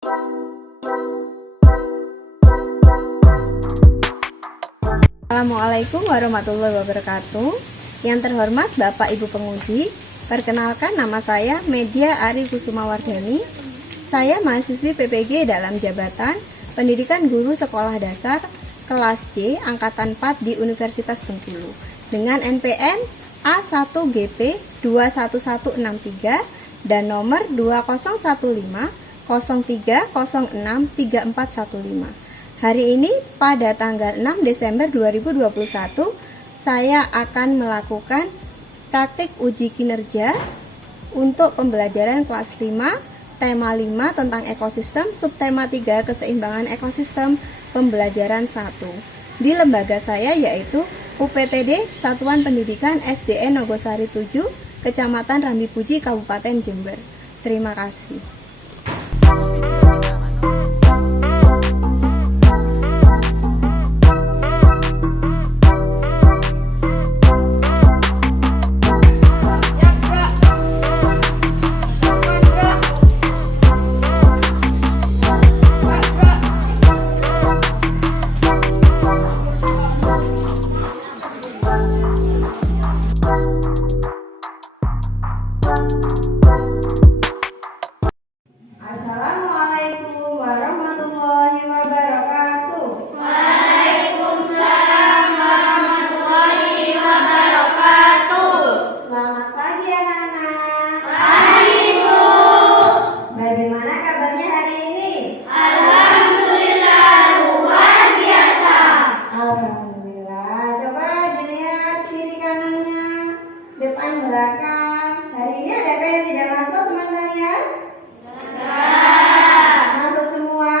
Assalamualaikum warahmatullahi wabarakatuh. Yang terhormat Bapak Ibu Penguji, perkenalkan nama saya Media Ari Kusumawardhani. Saya mahasiswi PPG dalam jabatan Pendidikan Guru Sekolah Dasar kelas C angkatan 4 di Universitas Bengkulu dengan NPM A1GP 21163 dan nomor 201503063415. Hari ini pada tanggal 6 Desember 2021 saya akan melakukan praktik uji kinerja untuk pembelajaran kelas 5, tema 5 tentang ekosistem, subtema 3 keseimbangan ekosistem, pembelajaran 1 di lembaga saya yaitu UPTD Satuan Pendidikan SDN Nogosari 7, Kecamatan Rambipuji, Kabupaten Jember. Terima kasih. Assalamualaikum warahmatullahi wabarakatuh. Waalaikumsalam warahmatullahi wabarakatuh. Selamat pagi anak-anak. Pagi Bu. Bagaimana kabarnya hari ini? Alhamdulillah luar biasa. Alhamdulillah. Coba dilihat kiri kanannya, depan belakang. Hari ini adakah yang tidak masuk teman kalian? Masuk semua?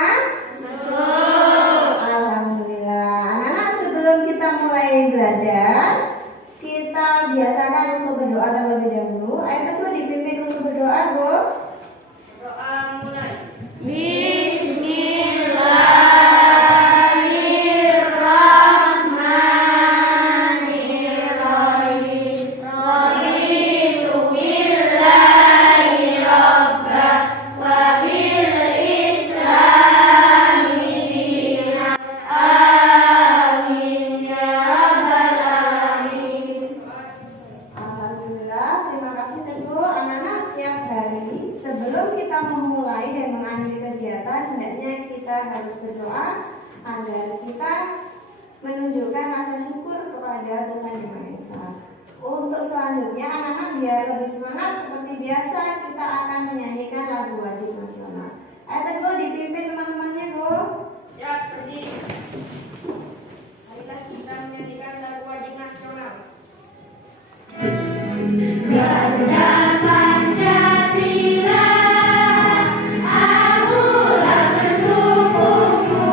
Alhamdulillah. Anak-anak, sebelum kita mulai belajar, kita biasakan untuk berdoa terlebih dahulu. Ayo Teguh dipimpin untuk berdoa, Bu. Doa mulai. Bismillahirrahmanirrahim. Raditu billahi rabba wa bil islami dina. Amin ya rabbal alamin. Alhamdulillah, terima kasih Teguh. Anak-anak, setiap hari sebelum kita memulai dan mengakhiri kegiatan, hendaknya kita harus berdoa agar kita menunjukkan rasa syukur kepada Tuhan Yang Maha Esa. Untuk selanjutnya, anak-anak biar lebih semangat seperti biasa, kita akan menyanyikan lagu wajib nasional. Ayo Teguh dipimpin teman-temannya, Bu. Siap, berdiri. Marilah kita menyanyikan lagu wajib nasional. Garuda Pancasila, akulah pendukungmu,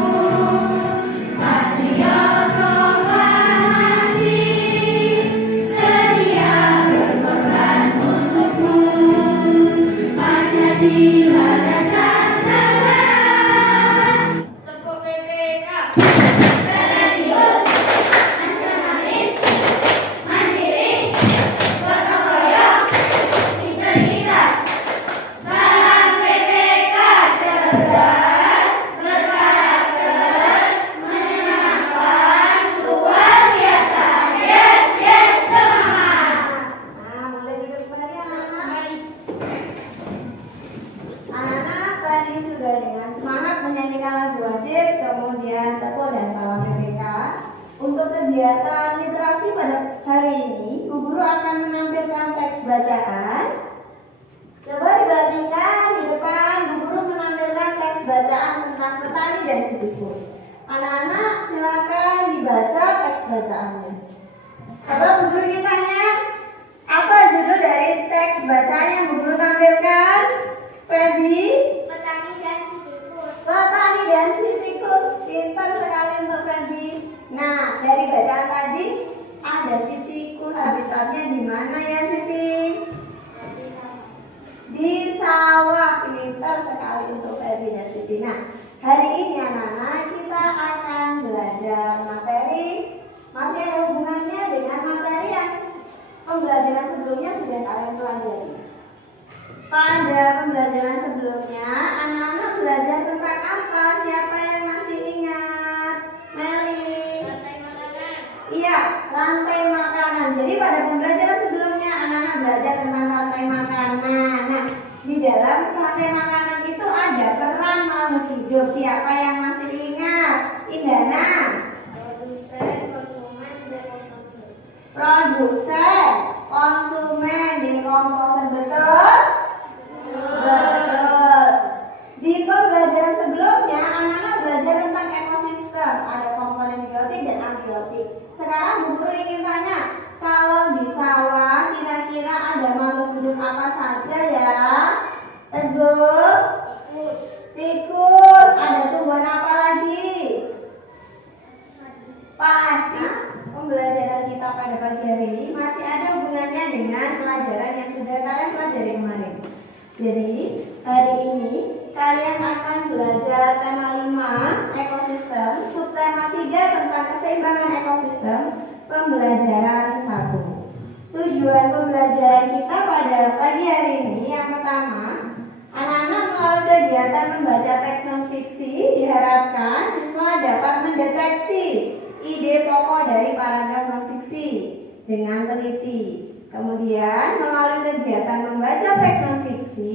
patriot proklamasi, sedia berkorban untukmu. Pancasila dasar negara, tepuk PPK, religius, nasionalis, mandiri, gotong royong, integritas. Salam PPK cerdas, berkarakter, menyenangkan, luar biasa. Yes, yes, semangat. Nah, mulai duduk kembali anak-anak. Anak-anak tadi sudah dengan semangat menyanyikan lagu wajib, kemudian tepuk dan salam PPK. Untuk kegiatan literasi pada hari ini, Bu Guru akan menampilkan teks bacaan. Coba diperhatikan di depan, Bu Guru menampilkan teks bacaan tentang petani dan sitikus. Anak-anak silakan dibaca teks bacaannya. Coba Bu Guru ingin tanya, apa judul dari teks bacaan yang Bu Guru tampilkan? Feby? Petani dan sitikus. Petani dan sitikus. Pintar sekali untuk Feby. Nah, dari bacaan tadi ada sitikus. Habitatnya di mana ya Siti? Di sawah. Pintar sekali untuk Feby dan Siti. Nah, hari ini anak-anak kita akan belajar materi masih ada hubungannya dengan materi yang pembelajaran sebelumnya sudah kalian pelajari. Pada pembelajaran sebelumnya, anak-anak belajar tentang apa? Siapa yang masih ingat? Meli. Rantai makanan. Iya, rantai makanan. Jadi pada pembelajaran sebelumnya, anak-anak belajar tentang rantai makanan. Nah, di dalam rantai makanan itu ada peran makhluk hidup. Siapa yang masih ingat? Indana. Produsen, konsumen, dekomposer. Produsen, konsumen, dekomposer. Betul? Betul. Di pembelajaran sebelumnya, anak-anak belajar tentang ekosistem. Ada komponen biotik dan abiotik. Sekarang Bu Guru ingin tanya, kalau di sawah kira-kira ada makhluk hidup apa saja ya? Teguh, Tikus. tikus. Ada tumbuhan apa lagi? Padi. Pembelajaran kita pada pagi hari ini masih ada hubungannya dengan pelajaran yang sudah kalian pelajari kemarin. Jadi hari ini kalian akan belajar tema 5 ekosistem, subtema 3 tentang keseimbangan ekosistem, pembelajaran 1. Tujuan pembelajaran kita pada pagi hari ini yang pertama, anak-anak melalui kegiatan membaca teks non-fiksi diharapkan siswa dapat mendeteksi ide pokok dari paragraf non-fiksi dengan teliti. Kemudian melalui kegiatan membaca teks non-fiksi,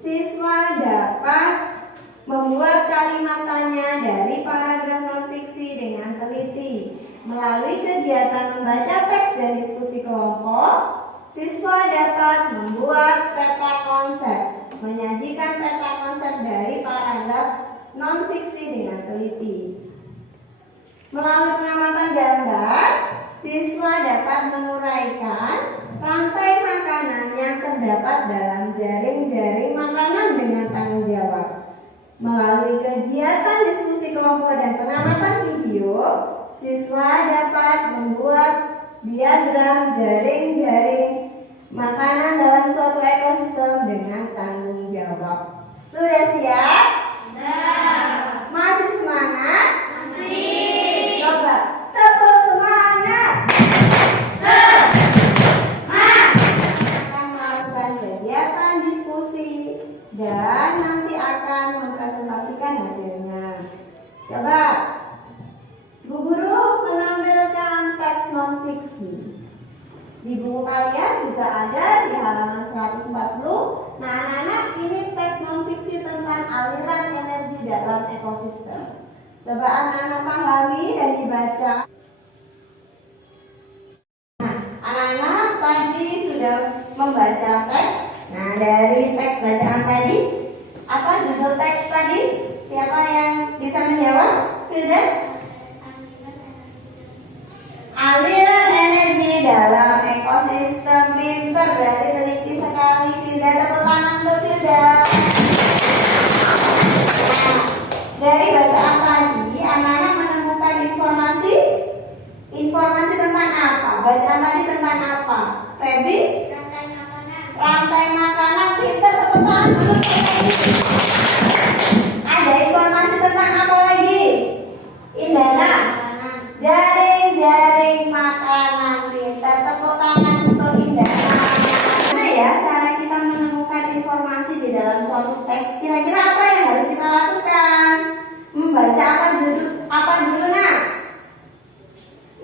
siswa dapat membuat kalimat tanya dari paragraf non-fiksi dengan teliti. Melalui kegiatan membaca teks dan diskusi kelompok, siswa dapat membuat peta konsep, menyajikan peta konsep dari paragraf non-fiksi dengan teliti. Melalui pengamatan gambar, siswa dapat menguraikan rantai makanan yang terdapat dalam jaring-jaring makanan dengan tanggung jawab. Melalui kegiatan diskusi kelompok dan pengamatan video, siswa dapat membuat diagram jaring-jaring makanan dalam suatu ekosistem dengan tanggung jawab. Sudah siap? Sudah. Masih semangat? Masih. Coba tepuk semangat. Akan melakukan kegiatan diskusi dan nanti akan mempresentasikan hasilnya. Coba Bu Guru menampilkan teks non-fiksi. Di buku kalian juga ada di halaman 140. Nah, anak-anak, ini teks non-fiksi tentang aliran energi dalam ekosistem. Coba anak-anak pahami dan dibaca. Nah, anak-anak tadi sudah membaca teks. Nah, dari teks bacaan tadi, apa judul teks tadi? Siapa yang bisa menjawab? Hilda? Aliran energi dalam ekosistem. Pinter, berarti teliti sekali Hilda. Tepuk tangan untuk Hilda. Nah, dari bacaan tadi, anak-anak menemukan informasi tentang apa? Bacaan tadi tentang apa? Feby? Rantai makanan. Rantai makanan. Pinter, tepuk tangan dulu. Ada informasi tentang apa lagi? Indana? Makanan. Jaring-jaring makanan. Pinter, tepuk tangan untuk Indana. Gimana ya cara kita menemukan informasi di dalam suatu teks? Kira-kira apa yang harus kita lakukan? Membaca apa dulu nak?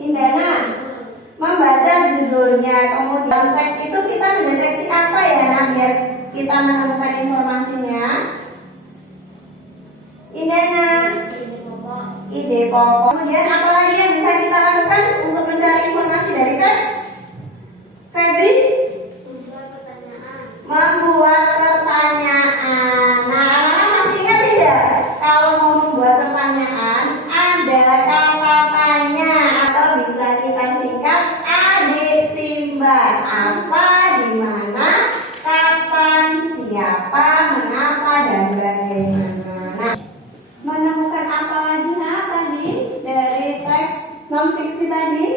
Indana? Membaca judulnya. Kemudian teks itu kita mendeteksi apa ya nak, biar kita menemukan informasinya? Indana? Ide pokok. Ide pokok. Kemudian apa lagi yang bisa kita lakukan untuk mencari informasi dari teks? Feby? Membuat pertanyaan. Membuat pertanyaan. Nah, anak-anak masih ingat tidak? Kalau mau membuat pertanyaan, ada kata tanya atau bisa kita singkat adik simbat. Apa, di mana, kapan, siapa, mengapa, dan bagaimana. Nah, menemukan apa lagi nah tadi dari teks non-fiksi tadi?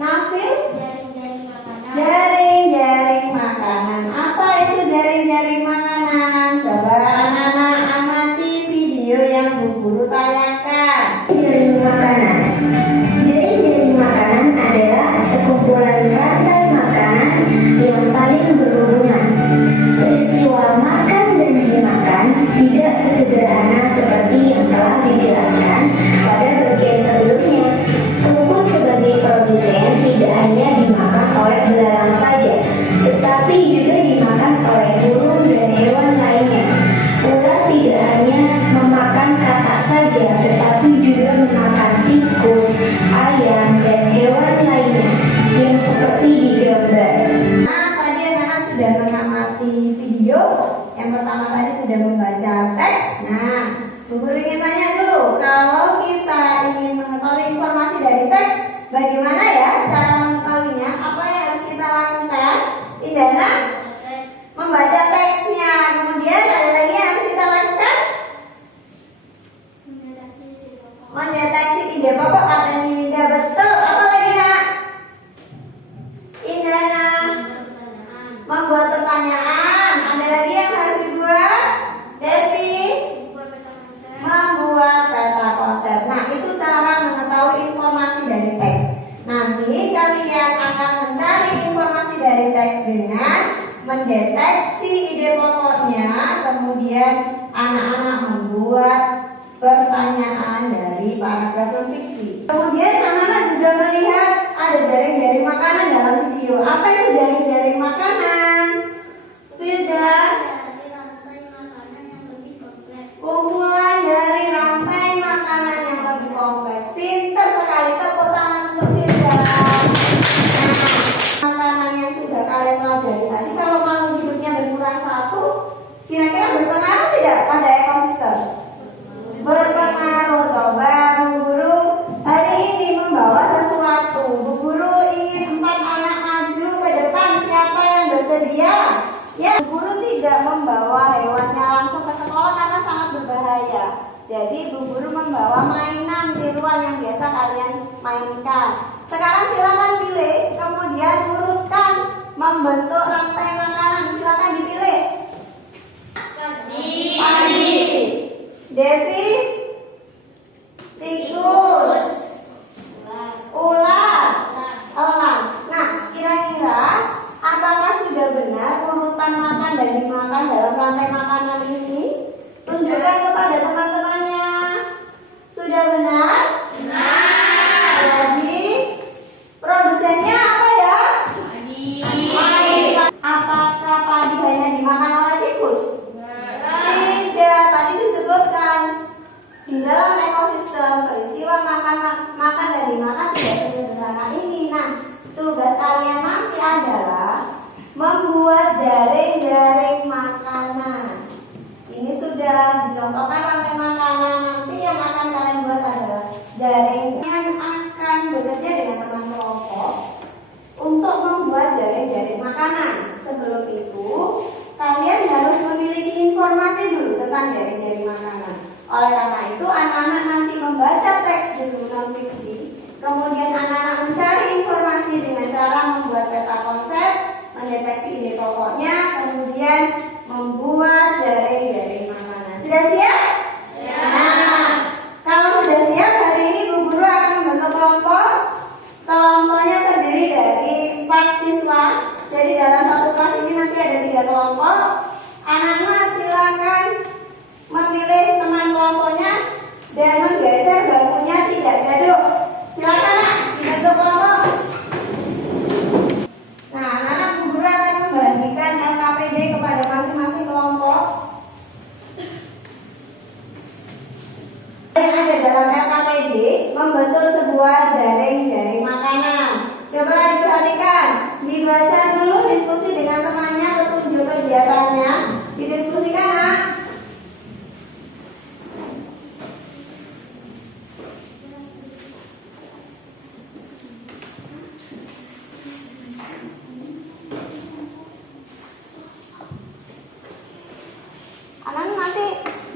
Nafil? Jaring-jaring makanan. Jaring-jaring makanan. Apa itu jaring-jaring makanan? Coba anak-anak amati video yang Bu Guru tayangkan. Jaring makanan. Jaring-jaring makanan adalah sekumpulan rantai makanan yang saling berhubungan. sederhana seperti yang telah dijelaskan pada bagian sebelumnya. Rumput sebagai produsen tidak hanya dimakan oleh belalang saja, tetapi juga dimakan oleh burung dan hewan lainnya. Ular tidak hanya memakan katak saja, tetapi juga memakan tikus, ayam, dan hewan lainnya yang seperti di gambar. Nah, tadi anak-anak sudah mengamati video. Yang pertama tadi sudah membaca teks. Nah, Bu Guru ingin tanya dulu, kalau kita ingin mengetahui informasi dari teks, bagaimana ya cara mengetahuinya? Apa yang harus kita lakukan? Indana, membaca teksnya. Kemudian ada lagi yang harus kita lakukan? Mendeteksi ide pokok, kata Ninda. Betul. Apa lagi, Nak? Indana, membuat pertanyaan. Ada lagi yang harus dibuat? Devi, membuat peta konsep. Nah, itu cara mengetahui informasi dari teks. Nanti kalian akan mencari informasi dari teks dengan mendeteksi ide pokoknya, kemudian anak-anak membuat pertanyaan dari paragraf non-fiksi. Kemudian anak-anak juga melihat ada jaring-jaring makanan dalam video. Apa itu jaring-jaring makanan? Filda, kumpulan dari rantai makanan yang lebih kompleks. Pinter sekali, tepuk tangan untuk Filda. Nah, makanan yang sudah kalian pelajari tadi, kalau makhluk hidupnya berkurang satu, kira-kira berpengaruh tidak pada ekosistem? Berpengaruh. Coba Bu Guru hari ini membawa sesuatu. Bu Guru ingin 4 anak maju ke depan. Siapa yang bersedia? Ya, Bu Guru tidak membawa hewannya langsung ke sekolah karena sangat berbahaya. Jadi Bu Guru membawa mainan tiruan yang biasa kalian mainkan. Sekarang silakan pilih, kemudian urutkan membentuk rantai makanan. Silakan dipilih. Padi, Devi, tikus, ular, elang. Nah, kira-kira apakah sudah benar urutan makan dan dimakan dalam rantai makanan ini? Tunjukkan kepada teman-temannya. Sudah benar? Benar. Jadi, produsennya apa ya? Padi. Apakah padi hanya dimakan oleh tikus? Tidak, tadi disebutkan di dalam ekosistem peristiwa makan dan dimakan tidak sederhana ini. Nah, tugas kalian nanti adalah membuat jaring-jaring makanan. Ini sudah dicontohkan rantai makanan. Nanti yang akan kalian buat adalah jaring yang akan bekerja dengan teman kelompok untuk membuat jaring-jaring makanan. Sebelum itu, kalian harus memiliki informasi dulu tentang jaring-jaring makanan. Oleh karena itu, anak-anak nanti membaca teks dulu non-fiksi, kemudian anak-anak mencari informasi dengan cara membuat peta konsep, mendeteksi ide pokoknya, kemudian membuat jaring-jaring makanan. Sudah siap? Ya. Nah, kalau sudah siap, hari ini Bu Guru akan membentuk kelompok. Kelompoknya terdiri dari 4 siswa. Jadi dalam satu kelas ini nanti ada 3 kelompok. Anak-anak silakan memilih teman kelompoknya dan menggeser bangkunya tidak gaduh. Silakan Nak, dibentuk kelompok. Nah, anak-anak Bu Guru akan membagikan LKPD kepada masing-masing kelompok. Yang ada dalam LKPD membentuk sebuah jaring-jaring makanan. Coba diperhatikan, dibaca dulu, diskusi dengan temannya, petunjuk kegiatannya, didiskusikan Nak. Anak nanti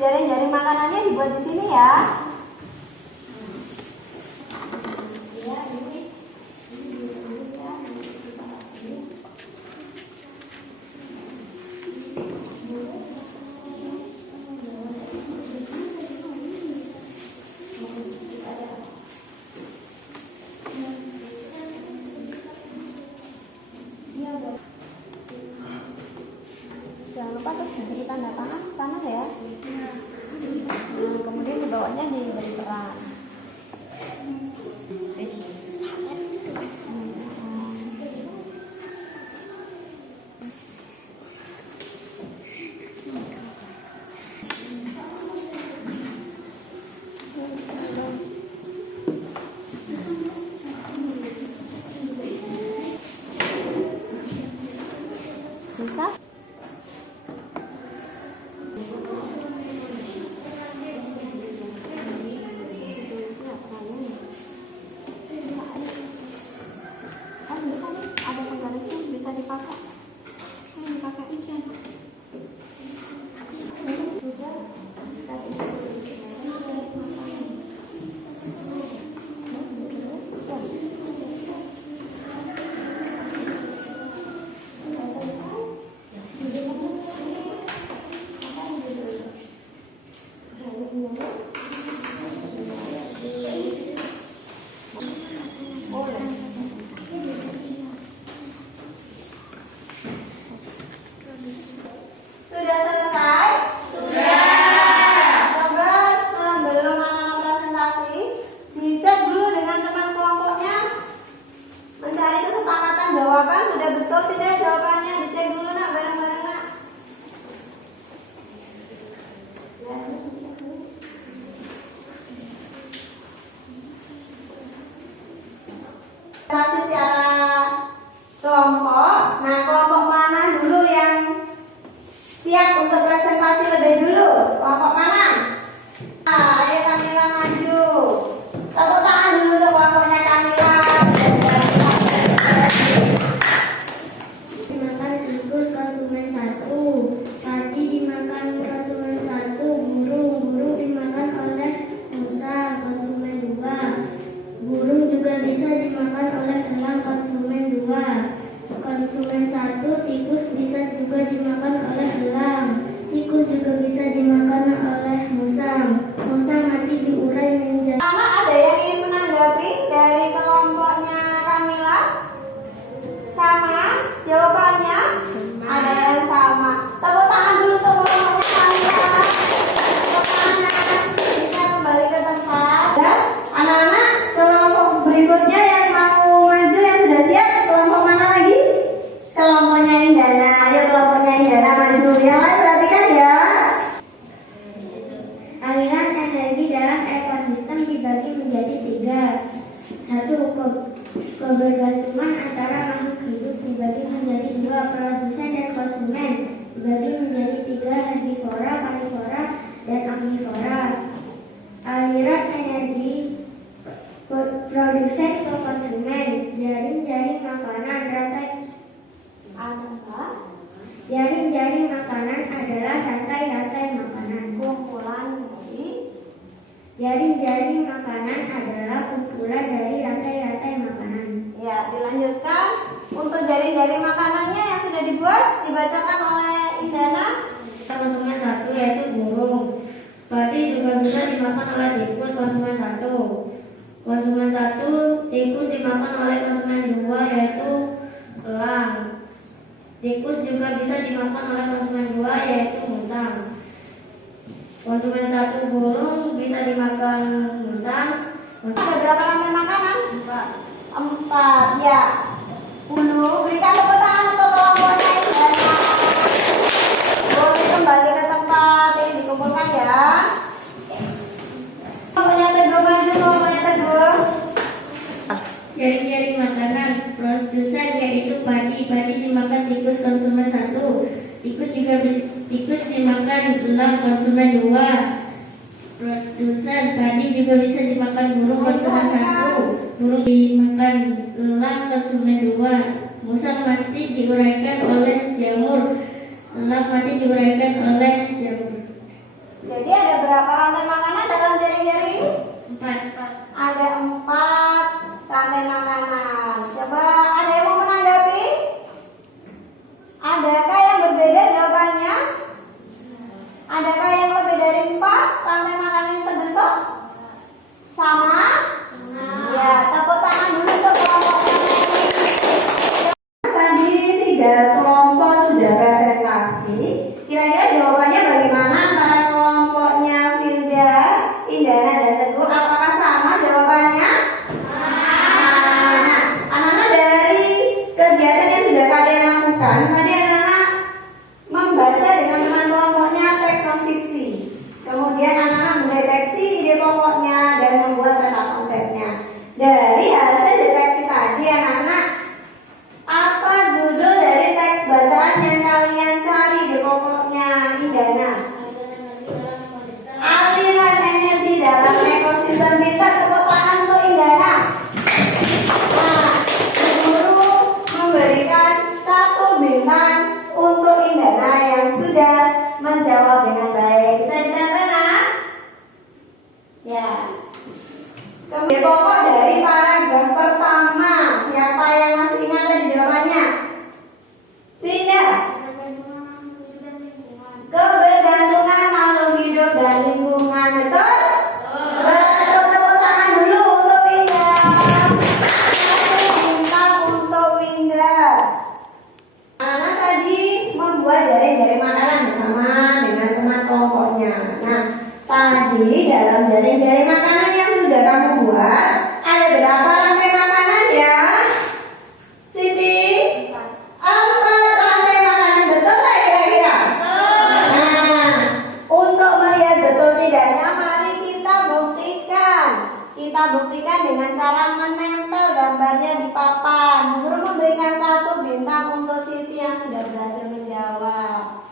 jaring-jaring makanannya dibuat di sini ya. Jangan lupa terus diberi tanda tangan sana ya. presentasi secara kelompok. Nah, kelompok mana dulu yang siap untuk presentasi lebih dulu? Kelompok mana? Nah, ayo Kamila maju. Tepuk tangan dulu untuk kelompoknya Kamila. Dimakan tikus konsumen 1. Padi dimakan konsumen 1. Burung dimakan oleh musa konsumen 2. Burung juga bisa dimakan oleh elang konsumen 2. Konsumen 1. Tikus bisa juga dimakan oleh elang. Tikus juga bisa dimakan oleh musang. Musang mati diurai menjadi. Anak ada yang ingin menanggapi dari kelompoknya Kamila? Sama jawabannya? Ada yang sama. Tepuk tangan dulu untuk kelompoknya Kamila. Tepuk tangan. Bisa kembali ke tempat. Dan anak-anak kelompok berikutnya yang mau maju yang sudah siap, kelompok mana lagi? Kelompoknya Indana. Ayo kelompoknya Indana maju. Yang lain perhatikan ya. Aliran energi dalam ekosistem dibagi menjadi 3. 1. Kebergantungan antara makhluk hidup dibagi menjadi 2. Produsen dan konsumen dibagi menjadi 3. Herbivora, karnivora, dan omnivora. Aliran energi produsen ke konsumen. Jaring-jaring makanan Jaring-jaring makanan adalah rantai-rantai makanan. Kumpulan dari Jaring-jaring makanan adalah kumpulan dari rantai-rantai makanan. ya, dilanjutkan untuk jaring-jaring makanannya yang sudah dibuat dibacakan oleh Indana. Konsumen 1 yaitu burung. Padi juga bisa dimakan oleh tikus konsumen 1. Konsumen 1, tikus dimakan oleh konsumen 2 yaitu elang. Tikus juga bisa dimakan oleh konsumen 2 yaitu musang. Konsumen 1 burung bisa dimakan musang. Ada berapa rantai makanan? 4. 4 ya. Dulu berikan tepuk tangan untuk kelompoknya Indana. Boleh kembali ke tempat yang dikumpulkan ya. Kelompoknya Teguh maju, kelompoknya Teguh. Jaring-jaring makanan produsen yaitu padi dimakan tikus konsumen 1. Tikus dimakan elang konsumen 2. Produsen padi juga bisa dimakan burung konsumen 1. Burung dimakan elang konsumen 2. Musang mati diuraikan oleh jamur. Elang mati diuraikan oleh jamur. Jadi ada berapa rantai makanan dalam jaring-jaring ini? 4. Ada 4 rantai makanan. Coba ada yang mau menanggapi? Adakah yang berbeda jawabannya? Adakah yang lebih dari 4 rantai makanan yang terbentuk? Sama? Ya, tepuk tangan dulu untuk kelompoknya. Tadi 3 kelompok sudah presentasi. Kira-kira jawabannya bagaimana antara kelompoknya Firda, Indana, dan Teguh? Apakah sama jawabannya? Nah, anak-anak dari kegiatan yang sudah kalian lakukan, tadi anak-anak membaca dengan teman kelompoknya teks non-fiksi. Kemudian anak-anak mendeteksi ide pokoknya dan membuat peta konsepnya. Dari hasil deteksi tadi anak-anak, apa judul dari teks bacaan yang kalian cari di pokoknya Indana? Aliran energi dalam ekosistem. Bisa tepuk tangan untuk Indana. Nah, guru memberikan 1 bintang untuk Indana yang sudah menjawab dengan baik. Bisa ditempel, nak? Ya. Kemudian pokok dari paragraf pertama. Siapa yang masih ingat tadi jawabannya? Tidak. Kebergantungan makhluk hidup dan lingkungan. Betul? Betul. Tepuk tangan dulu untuk Winda. 1 bintang untuk Winda. Anak tadi membuat jaring-jaring makanan bersama dengan teman kelompoknya. Nah, tadi dalam jaring-jaring makanan yang sudah kamu buat, ada berapa rantai makanan ya? Siti? 4 rantai makanan. Betul nggak kira-kira? Nah, untuk melihat betul tidaknya, mari kita buktikan. Kita buktikan dengan cara menempel gambarnya di papan. Guru memberikan 1 bintang untuk Siti yang sudah berhasil menjawab.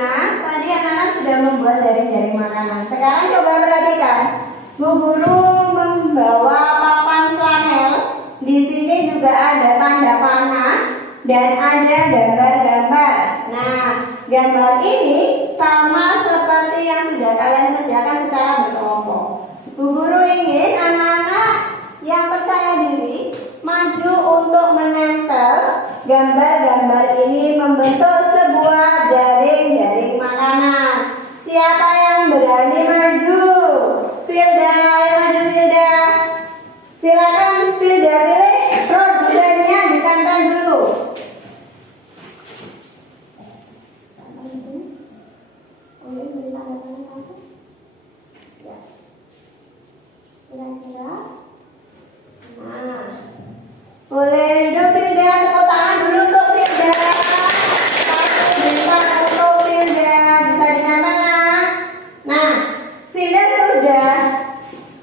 Nah, tadi anak-anak sudah membuat jaring-jaring makanan. Sekarang coba perhatikan. Bu Guru membawa papan flanel. Di sini juga ada tanda panah dan ada gambar-gambar. Nah, gambar ini sama seperti yang sudah kalian kerjakan secara berkelompok. Bu Guru ingin anak-anak yang percaya diri maju untuk menempel gambar-gambar ini membentuk sebuah jaring-jaring makanan. Siapa yang berani maju? Filda, yang maju Filda. Silakan Filda pilih produsennya ditempel dulu. Kira-kira. Nah, boleh duduk Filda, tepuk tangan dulu untuk Filda. 1 bintang untuk Filda, bisa ditempel. Nah, Filda sudah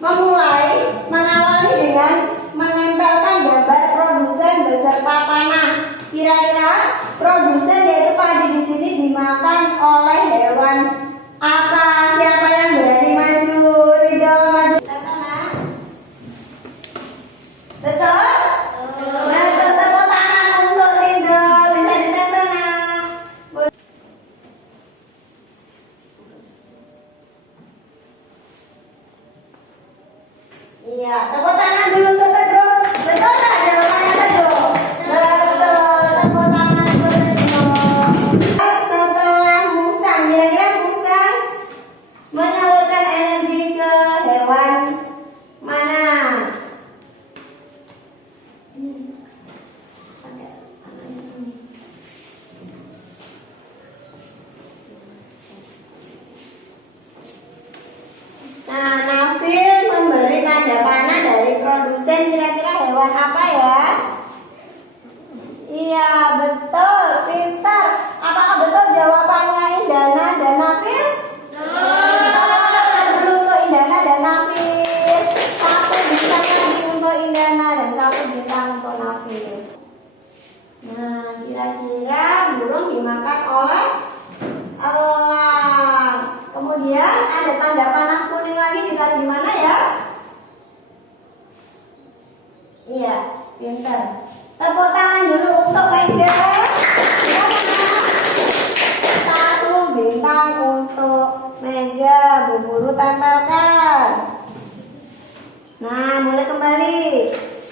memulai mengawali dengan menempelkan gambar produsen beserta panah. Kira-kira produsen yaitu padi di sini dimakan oleh hewan apa? Siapa yang berani maju? Ridho maju. Betul? Betul. Tepuk tangan untuk Ridho. Bisa ditempel nak. Iya, tepuk tangan dulu untuk Teguh. Betul nggak jawabannya Teguh? Betul. Tepuk tangan untuk Teguh. Setelah musang, kira-kira musang menyalurkan energi ke hewan mana? Nah, Nafil memberi tanda panah dari produsen, kira-kira hewan apa ya? Iya, betul, pintar. Apakah betul jawabannya Indana dan Nafil? Betul. Dulu untuk Indana dan Nafil. 1 bintang lagi untuk Indana dan 1 bintang untuk Nafil. Nah, kira-kira burung dimakan oleh elang. Kemudian ada tanda panah kuning lagi ditaruh di mana ya? Iya, pintar. Tepuk tangan dulu untuk Mega. 1 bintang untuk Mega. Bu Guru tempelkan. Nah, mulai kembali.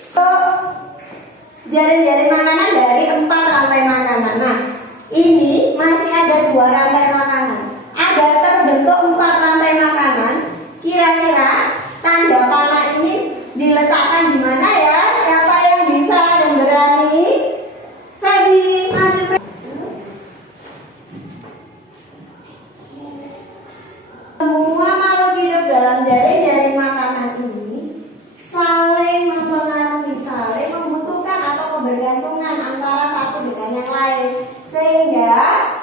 Untuk jaring-jaring makanan dari 4 rantai makanan. Nah, ini masih ada 2 rantai makanan. Agar terbentuk 4 rantai makanan, kira-kira tanda panah ini diletakkan di mana ya? Siapa yang bisa dan berani? Febi, maju Febi. Semua makhluk hidup dalam jaring-jaring makanan ini saling mempengaruhi, saling membutuhkan atau kebergantungan antara satu dengan yang lain. Sehingga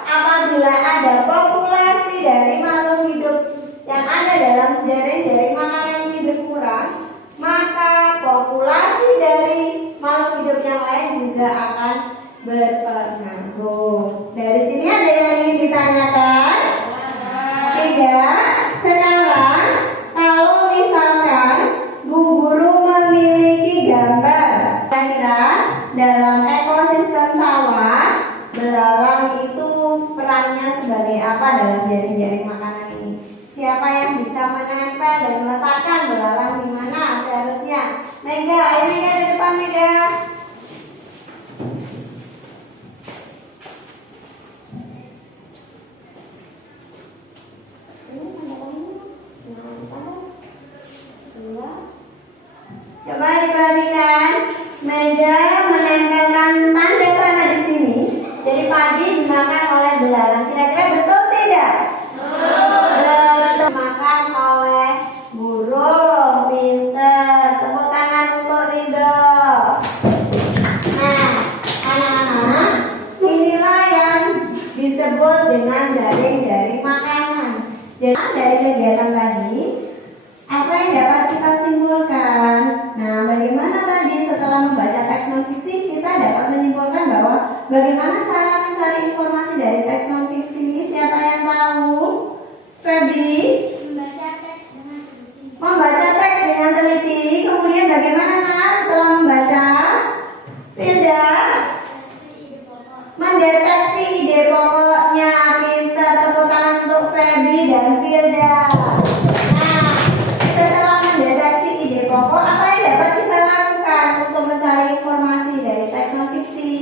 apabila ada populasi dari makhluk hidup yang ada dalam jaring-jaring makanan ini berkurang, maka populasi dari makhluk hidup yang lain juga akan berpengaruh. Dari sini ada yang ingin ditanyakan? Tidak. Sekarang kalau misalkan Bu Guru memiliki gambar, kira-kira dalam ekosistem sawah belalang itu perannya sebagai apa dalam jaring-jaring makanan ini? Siapa yang bisa menempel dan meletakkan belalang di mana seharusnya? Mega, ayo Mega di depan Mega. Coba diperhatikan, Mega menempelkan tanda panah di sini. Jadi padi dimakan oleh belalang. Kira-kira betul tidak? Betul. Dimakan oleh burung. Pinter. Tepuk tangan untuk Ridho. Nah, anak-anak, inilah yang disebut dengan jaring-jaring makanan. Jadi dari kegiatan tadi, apa yang dapat kita simpulkan? Nah, bagaimana tadi setelah membaca teks non-fiksi, kita dapat menyimpulkan bahwa bagaimana cara mencari informasi dari teks non-fiksi. Siapa yang tahu? Febri? Membaca teks dengan teliti. Kemudian bagaimana Nak setelah membaca? Filda? Mendeteksi ide pokoknya. Pintar, tepuk tangan untuk Febri dan Filda. Nah, setelah mendeteksi ide pokok, apa yang dapat kita lakukan untuk mencari informasi dari teks non-fiksi?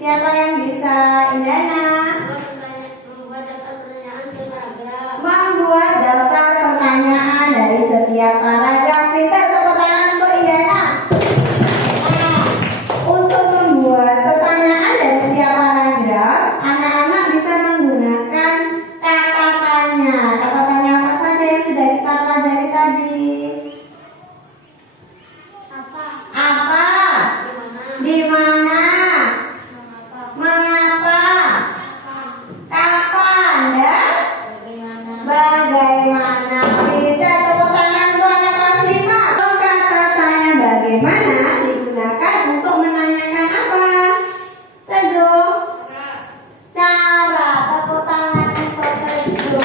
Siapa yang bisa? Indana? Membuat daftar pertanyaan dari setiap paragraf. Pintar, tepuk tangan untuk Indana. Nah, untuk membuat pertanyaan dari setiap paragraf, anak-anak bisa menggunakan kata tanya. Kata tanya apa saja yang sudah kita pelajari tadi? Apa? Di mana? Mengapa? Kapan? Dan bagaimana? Kita tepuk tangan untuk anak kelas 5. Kata tanya bagaimana digunakan untuk menanyakan apa? Teguh. Cara. Tepuk tangan untuk Teguh.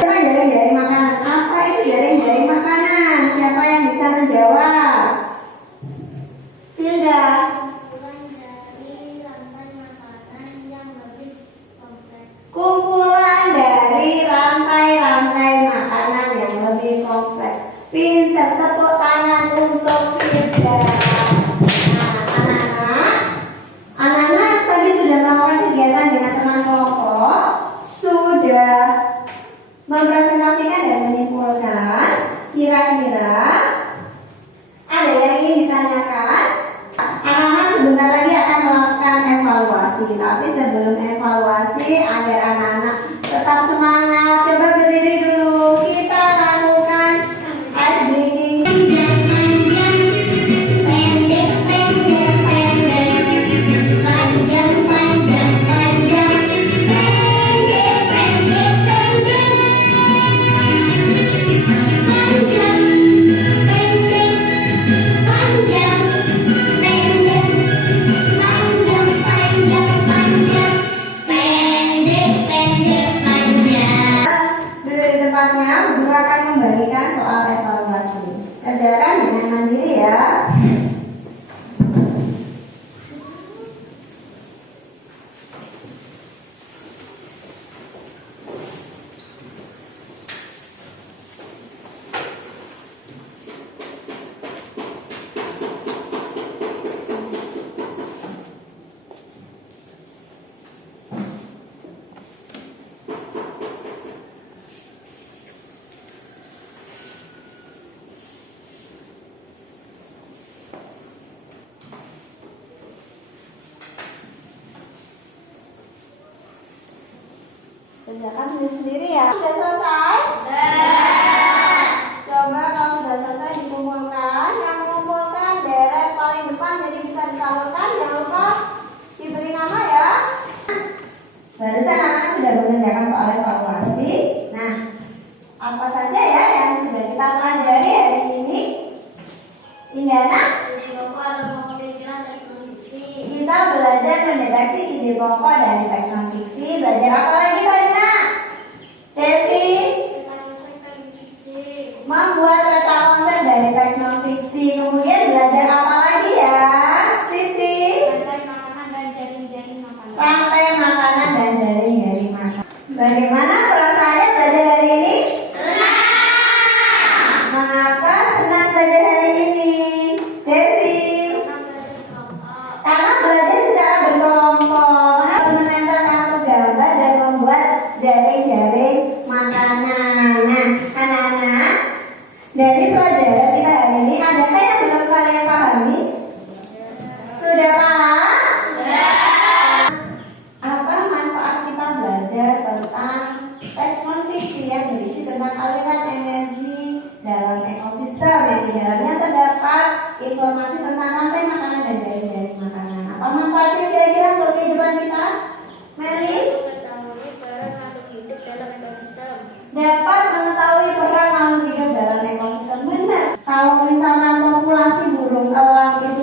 Jaring-jaring makanan. Apa itu jaring-jaring makanan? Siapa yang bisa menjawab? Hilda. Kumpulan dari rantai-rantai makanan yang lebih kompleks. Pintar, tepuk tangan untuk Hilda. Nah, anak-anak tadi sudah melakukan kegiatan dengan teman kelompok, sudah mempresentasikan dan menyimpulkan. Kira-kira ada yang ingin ditanyakan? Anak-anak sebentar lagi akan melakukan evaluasi. Tapi sebelum evaluasi, agar anak-anak tetap semangat, coba berdiri dulu. Kita lakukan ice breathing. Berdiri di tempatnya, guru akan membagikan soal evaluasi. Kerjakan dengan mandiri ya. Kerjakan sendiri-sendiri ya. Sudah selesai? Coba kalau sudah selesai dikumpulkan. Yang mengumpulkan deret paling depan jadi bisa disalurkan. Jangan lupa diberi nama ya. Barusan anak-anak sudah mengerjakan soal evaluasi. Nah, apa saja ya yang sudah kita pelajari hari ini? Indana? Kita belajar mendeteksi ide pokok dari teks non-fiksi. Belajar apa lagi tadi Nak? Devi? Membuat peta konsep dari teks non-fiksi. Kemudian belajar apa lagi ya? Siti? Rantai makanan dan jaring-jaring makanan. Bagaimana perasaannya belajar hari ini? Senang. Mengapa senang belajar hari ini? Devi? Karena belajar secara berkelompok, menempel kartu gambar dan membuat jaring-jaring makanan. Nah, anak-anak, dari pelajaran kita hari ini, adakah yang belum kalian pahami? Sudah paham? Sudah. Apa manfaat kita belajar tentang teks non-fiksi yang berisi tentang aliran energi dalam ekosistem yang di dalamnya terdapat informasi tentang rantai makanan dan jaring-jaring makanan. Apa manfaatnya kira-kira untuk kehidupan kita? Meli? Dapat mengetahui peran makhluk hidup dalam ekosistem. Benar. Kalau misalnya populasi burung elang itu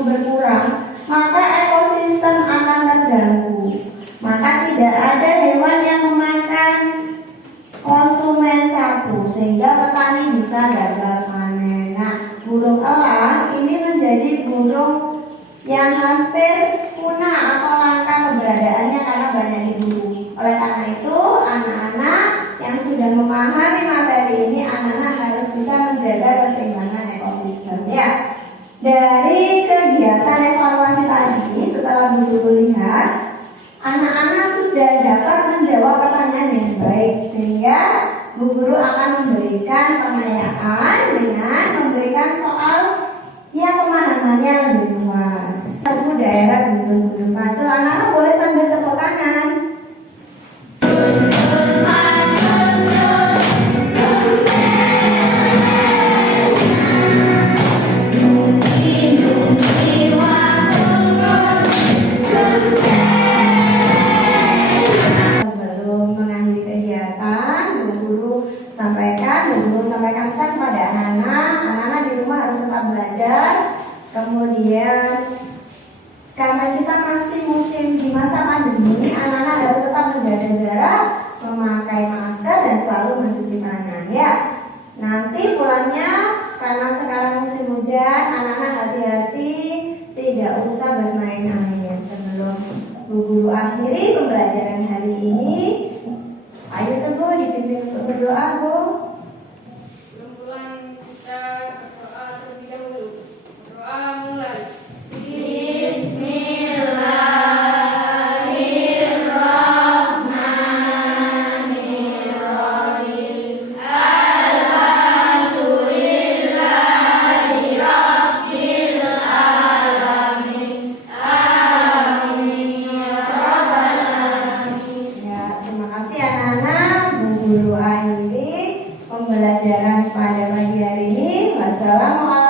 sehingga petani bisa gagal panen. Nah, burung elang ini menjadi burung yang hampir punah atau langka keberadaannya karena banyak diburu. Oleh karena itu, anak-anak yang sudah memahami materi ini, anak-anak harus bisa menjaga keseimbangan ekosistem ya. Dari kegiatan evaluasi tadi, setelah Bu Guru lihat, anak-anak sudah dapat menjawab pertanyaan yang baik, sehingga Bu Guru akan memberikan pengayaan dengan memberikan soal yang pemahamannya lebih luas. Satu daerah gunung-gunung Pacul, anak-anak boleh sambil tepuk tangan. Sebelum mengakhiri kegiatan, Bu Guru sampaikan pesan kepada anak-anak di rumah harus tetap belajar. Kemudian karena kita masih musim di masa pandemi, anak-anak harus tetap menjaga jarak, memakai masker dan selalu mencuci tangan ya. Nanti pulangnya karena sekarang musim hujan, anak-anak hati-hati, tidak usah bermain air. Sebelum Bu Guru akhiri pembelajaran hari ini, ayo Teguh dipimpin untuk berdoa, Bu. Sebelum pulang kita berdoa terlebih dahulu. Berdoa mulai. Ya, terima kasih anak-anak. Bu Guru akhiri pembelajaran pada pagi hari ini. Wassalamualaikum